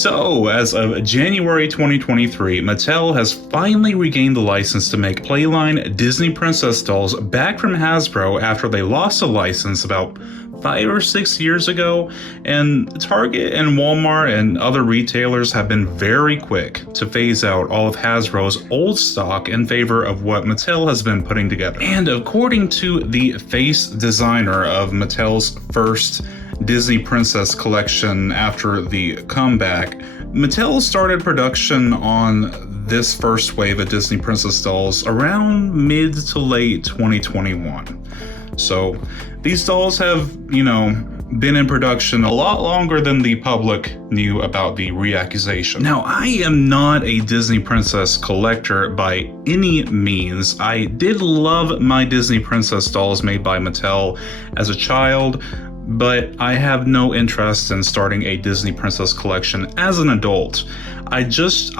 So, as of January 2023, Mattel has finally regained the license to make Playline Disney Princess dolls back from Hasbro after they lost the license about 5 or 6 years ago, and Target and Walmart and other retailers have been very quick to phase out all of Hasbro's old stock in favor of what Mattel has been putting together. And according to the face designer of Mattel's first Disney Princess collection after the comeback, Mattel started production on this first wave of Disney Princess dolls around mid to late 2021. So these dolls have, been in production a lot longer than the public knew about the reaccusation. Now, I am not a Disney Princess collector by any means. I did love my Disney Princess dolls made by Mattel as a child, but I have no interest in starting a Disney Princess collection as an adult. I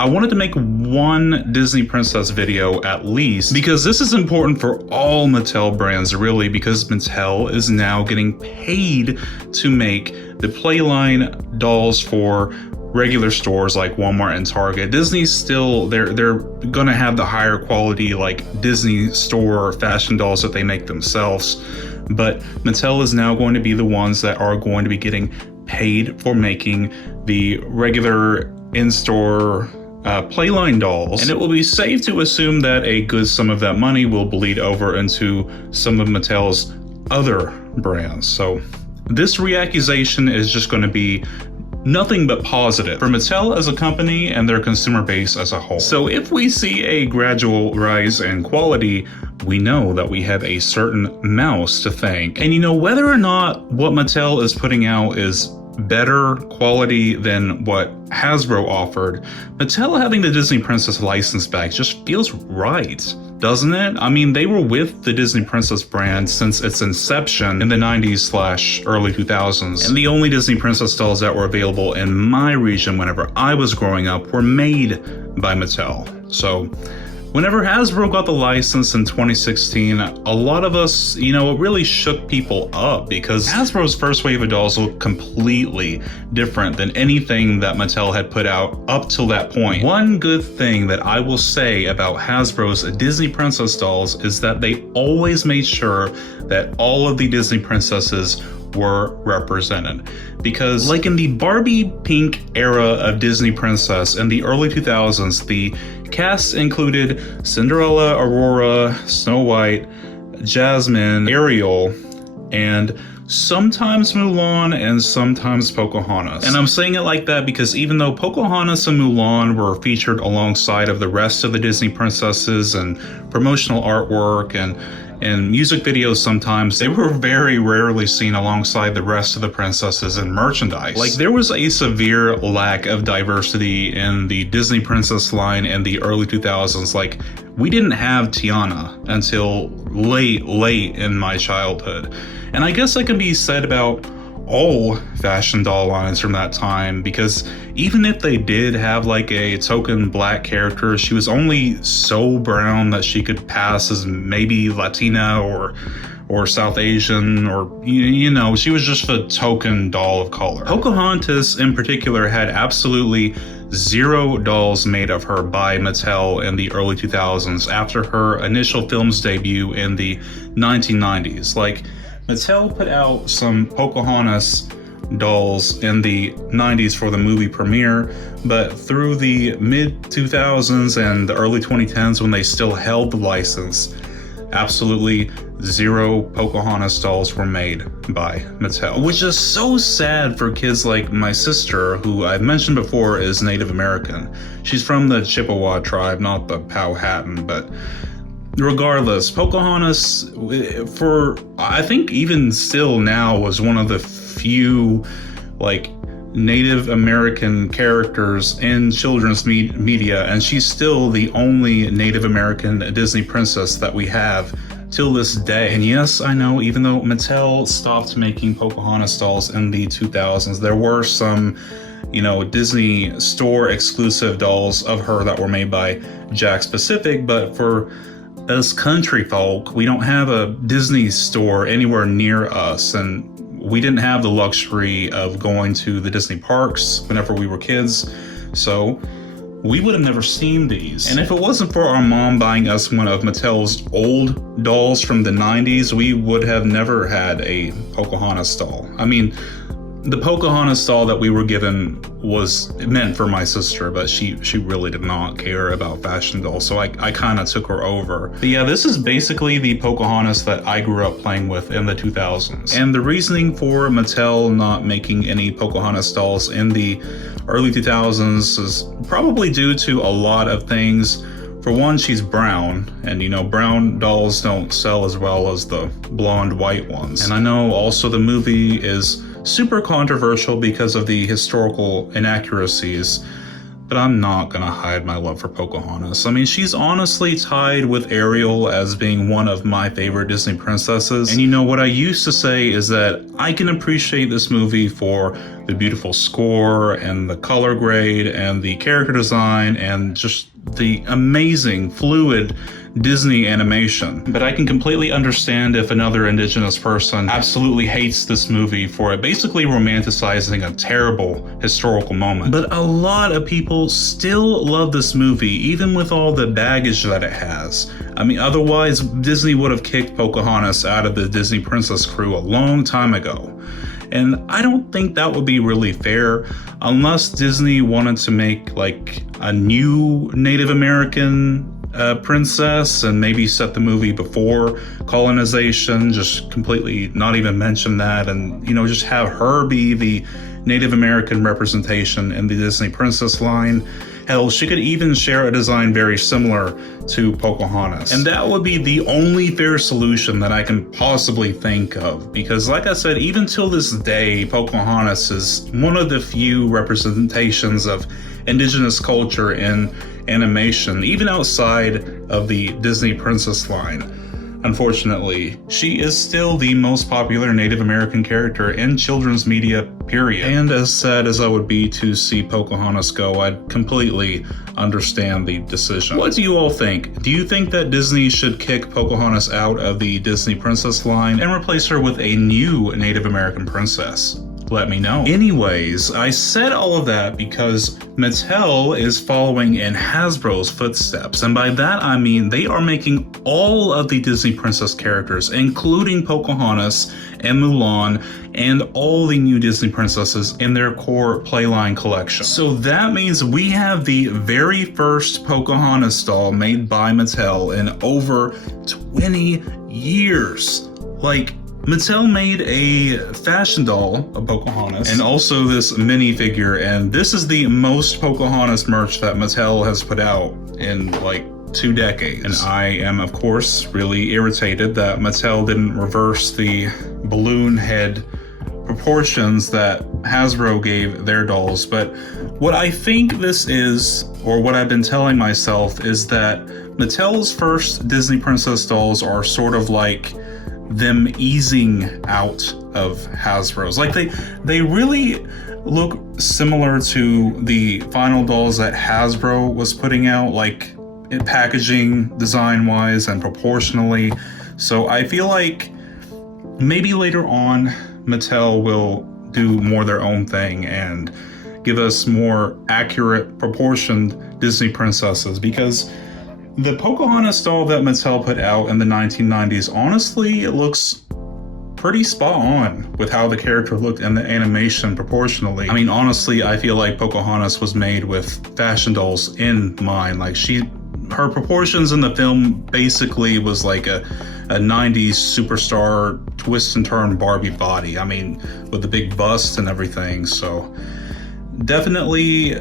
wanted to make one Disney Princess video at least, because this is important for all Mattel brands really, because Mattel is now getting paid to make the Playline dolls for regular stores like Walmart and Target. Disney's still, they're gonna have the higher quality like Disney store fashion dolls that they make themselves. But Mattel is now going to be the ones that are going to be getting paid for making the regular in-store Playline dolls. And it will be safe to assume that a good sum of that money will bleed over into some of Mattel's other brands. So this reaccusation is just going to be nothing but positive for Mattel as a company and their consumer base as a whole. So if we see a gradual rise in quality, we know that we have a certain mouse to thank. And whether or not what Mattel is putting out is better quality than what Hasbro offered, Mattel having the Disney Princess license back just feels right, doesn't it? I mean, they were with the Disney Princess brand since its inception in the 90s/early 2000s, and the only Disney Princess dolls that were available in my region whenever I was growing up were made by Mattel. So whenever Hasbro got the license in 2016, a lot of us, it really shook people up, because Hasbro's first wave of dolls looked completely different than anything that Mattel had put out up till that point. One good thing that I will say about Hasbro's Disney Princess dolls is that they always made sure that all of the Disney princesses were represented, because like in the Barbie pink era of Disney Princess in the early 2000s, the cast included Cinderella, Aurora, Snow White, Jasmine, Ariel, and sometimes Mulan and sometimes Pocahontas. And I'm saying it like that because even though Pocahontas and Mulan were featured alongside of the rest of the Disney princesses and promotional artwork and music videos, sometimes they were very rarely seen alongside the rest of the princesses in merchandise. Like, there was a severe lack of diversity in the Disney Princess line in the early 2000s. Like, we didn't have Tiana until late in my childhood. And I guess that can be said about all fashion doll lines from that time, because even if they did have like a token black character, she was only so brown that she could pass as maybe Latina or South Asian, or she was just a token doll of color. Pocahontas in particular had absolutely zero dolls made of her by Mattel in the early 2000s after her initial film's debut in the 1990s. Like, Mattel put out some Pocahontas dolls in the 90s for the movie premiere, but through the mid 2000s and the early 2010s, when they still held the license, absolutely zero Pocahontas dolls were made by Mattel, which is so sad for kids like my sister, who I've mentioned before is Native American. She's from the Chippewa tribe, not the Powhatan, but regardless, Pocahontas, I think even still now, was one of the few Native American characters in children's media, and she's still the only Native American Disney princess that we have till this day. And yes, I know, even though Mattel stopped making Pocahontas dolls in the 2000s, there were some Disney store exclusive dolls of her that were made by Jakks Pacific, but for us country folk, we don't have a Disney store anywhere near us, and we didn't have the luxury of going to the Disney parks whenever we were kids, so we would have never seen these. And if it wasn't for our mom buying us one of Mattel's old dolls from the 90s, we would have never had a Pocahontas doll. I mean, the Pocahontas doll that we were given was meant for my sister, but she really did not care about fashion dolls, so I kind of took her over. But yeah, this is basically the Pocahontas that I grew up playing with in the 2000s. And the reasoning for Mattel not making any Pocahontas dolls in the early 2000s is probably due to a lot of things. For one, she's brown, and you know, brown dolls don't sell as well as the blonde white ones. And I know also the movie is super controversial because of the historical inaccuracies, but I'm not gonna hide my love for Pocahontas. I mean, she's honestly tied with Ariel as being one of my favorite Disney princesses. And you know, what I used to say is that I can appreciate this movie for the beautiful score and the color grade and the character design and just the amazing fluid Disney animation. But I can completely understand if another indigenous person absolutely hates this movie for it basically romanticizing a terrible historical moment. But a lot of people still love this movie, even with all the baggage that it has. I mean, otherwise Disney would have kicked Pocahontas out of the Disney Princess crew a long time ago. And I don't think that would be really fair unless Disney wanted to make like a new Native American princess and maybe set the movie before colonization, just completely not even mention that, and you know, just have her be the Native American representation in the Disney princess line. Hell, she could even share a design very similar to Pocahontas. And that would be the only fair solution that I can possibly think of, because like I said, even till this day, Pocahontas is one of the few representations of indigenous culture in animation, even outside of the Disney princess line. Unfortunately, she is still the most popular Native American character in children's media, period. And as sad as I would be to see Pocahontas go, I'd completely understand the decision. What do you all think? Do you think that Disney should kick Pocahontas out of the Disney princess line and replace her with a new Native American princess? Let me know. Anyways, I said all of that because Mattel is following in Hasbro's footsteps, and by that I mean they are making all of the Disney princess characters, including Pocahontas and Mulan and all the new Disney princesses in their core Playline collection. So that means we have the very first Pocahontas doll made by Mattel in over 20 years. Like, Mattel made a fashion doll of Pocahontas and also this minifigure, and this is the most Pocahontas merch that Mattel has put out in like 2 decades. And I am, of course, really irritated that Mattel didn't reverse the balloon head proportions that Hasbro gave their dolls. But what I think this is, or what I've been telling myself, is that Mattel's first Disney princess dolls are sort of like them easing out of Hasbro's. Like they really look similar to the final dolls that Hasbro was putting out, like packaging design wise and proportionally. So I feel like maybe later on Mattel will do more their own thing and give us more accurate proportioned Disney princesses, because the Pocahontas doll that Mattel put out in the 1990s, honestly, it looks pretty spot on with how the character looked in the animation proportionally. I mean, honestly, I feel like Pocahontas was made with fashion dolls in mind. Like her proportions in the film basically was like a 90s superstar twist and turn Barbie body. I mean, with the big bust and everything. So definitely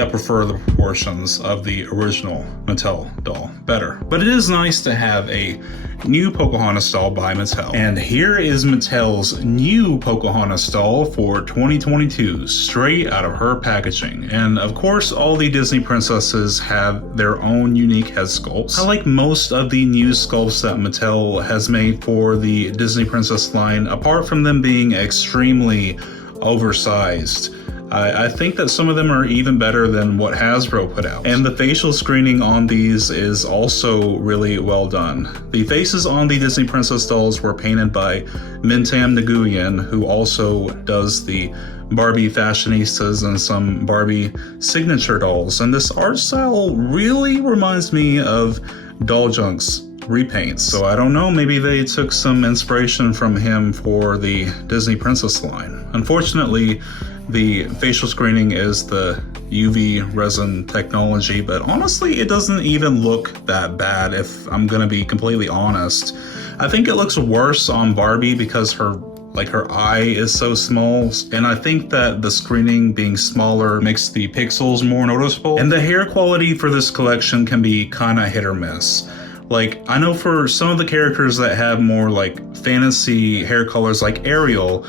I prefer the proportions of the original Mattel doll better. But it is nice to have a new Pocahontas doll by Mattel. And here is Mattel's new Pocahontas doll for 2022, straight out of her packaging. And of course, all the Disney princesses have their own unique head sculpts. I like most of the new sculpts that Mattel has made for the Disney princess line, apart from them being extremely oversized. I think that some of them are even better than what Hasbro put out. And the facial screening on these is also really well done. The faces on the Disney Princess dolls were painted by Mintam Nguyen, who also does the Barbie fashionistas and some Barbie signature dolls. And this art style really reminds me of Doll Junk's repaints. So I don't know, maybe they took some inspiration from him for the Disney Princess line. Unfortunately, the facial screening is the UV resin technology, but honestly, it doesn't even look that bad if I'm gonna be completely honest. I think it looks worse on Barbie because her eye is so small, and I think that the screening being smaller makes the pixels more noticeable. And the hair quality for this collection can be kinda hit or miss. Like, I know for some of the characters that have more like fantasy hair colors like Ariel,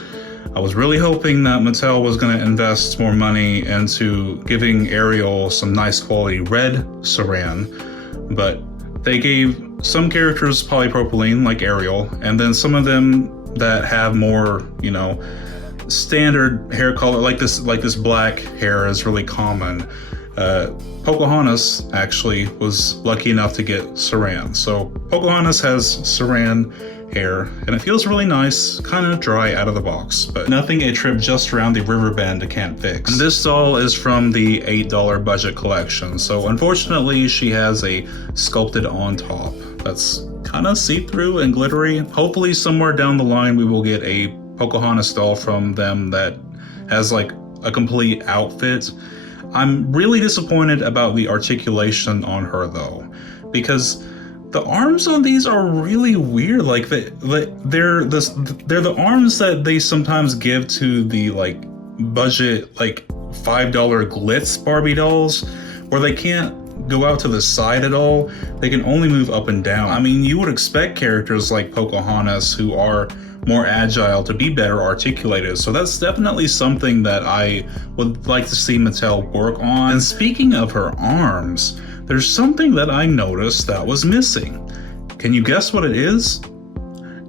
I was really hoping that Mattel was going to invest more money into giving Ariel some nice quality red saran, but they gave some characters polypropylene like Ariel, and then some of them that have more, you know, standard hair color like this black hair is really common. Pocahontas actually was lucky enough to get saran. So Pocahontas has saran hair, and it feels really nice, kind of dry out of the box, but nothing a trip just around the river bend can't fix. This doll is from the $8 budget collection, so unfortunately she has a sculpted on top that's kind of see-through and glittery. Hopefully somewhere down the line we will get a Pocahontas doll from them that has like a complete outfit. I'm really disappointed about the articulation on her though, because the arms on these are really weird. Like they're the arms that they sometimes give to the like budget like $5 glitz Barbie dolls, where they can't go out to the side at all. They can only move up and down. I mean, you would expect characters like Pocahontas, who are more agile, to be better articulated. So that's definitely something that I would like to see Mattel work on. And speaking of her arms, there's something that I noticed that was missing. Can you guess what it is?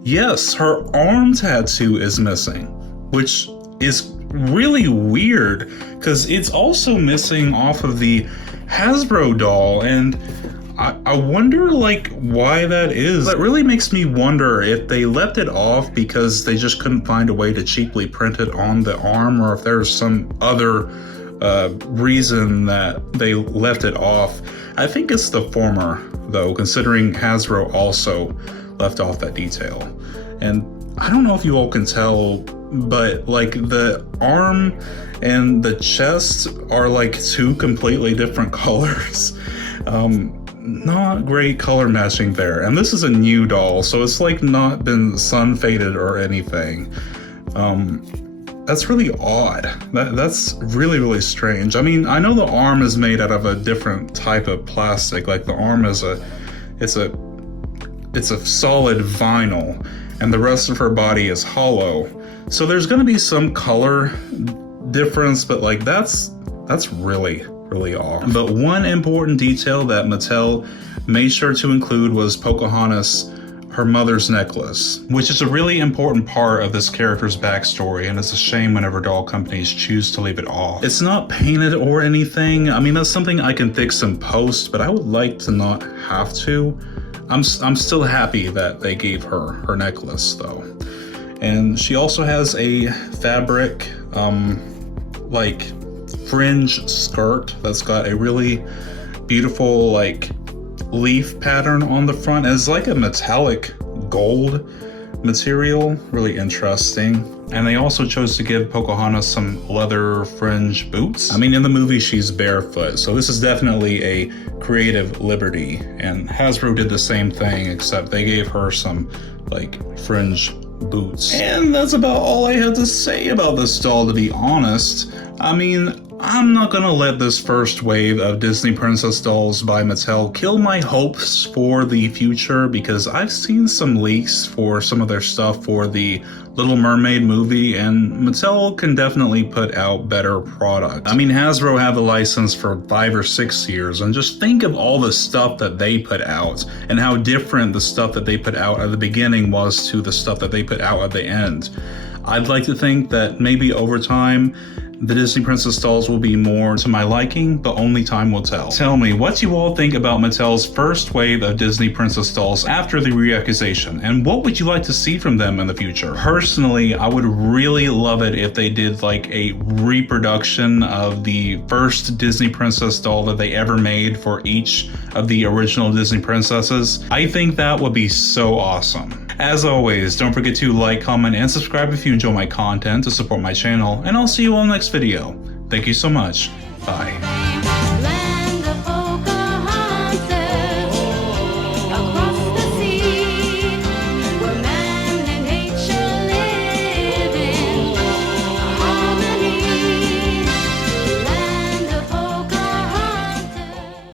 Yes, her arm tattoo is missing, which is really weird because it's also missing off of the Hasbro doll, and I wonder like why that is. That really makes me wonder if they left it off because they just couldn't find a way to cheaply print it on the arm, or if there's some other reason that they left it off. I think it's the former though, considering Hasbro also left off that detail. And I don't know if you all can tell, but like the arm and the chest are like two completely different colors. Not great color matching there. And this is a new doll, so it's like not been sun faded or anything. That's really odd. That's really, really strange. I mean, I know the arm is made out of a different type of plastic. Like the arm is it's a solid vinyl, and the rest of her body is hollow. So there's gonna be some color difference, but like that's really off. But one important detail that Mattel made sure to include was Pocahontas, her mother's necklace, which is a really important part of this character's backstory, and it's a shame whenever doll companies choose to leave it off. It's not painted or anything. I mean, that's something I can fix in post, but I would like to not have to. I'm still happy that they gave her necklace though. And she also has a fabric like fringe skirt that's got a really beautiful like leaf pattern on the front. It's like a metallic gold material, really interesting. And they also chose to give Pocahontas some leather fringe boots. I mean, in the movie she's barefoot, so this is definitely a creative liberty, and Hasbro did the same thing, except they gave her some like fringe boots. And that's about all I have to say about this doll, to be honest. I mean, I'm not gonna let this first wave of Disney Princess dolls by Mattel kill my hopes for the future, because I've seen some leaks for some of their stuff for the Little Mermaid movie, and Mattel can definitely put out better product. I mean, Hasbro have a license for 5 or 6 years, and just think of all the stuff that they put out and how different the stuff that they put out at the beginning was to the stuff that they put out at the end. I'd like to think that maybe over time, the Disney Princess dolls will be more to my liking, but only time will tell. Tell me, what do you all think about Mattel's first wave of Disney Princess dolls after the reaccusation, and what would you like to see from them in the future? Personally, I would really love it if they did like a reproduction of the first Disney Princess doll that they ever made for each of the original Disney princesses. I think that would be so awesome. As always, don't forget to like, comment, and subscribe if you enjoy my content to support my channel, and I'll see you all next video. Thank you so much. Bye.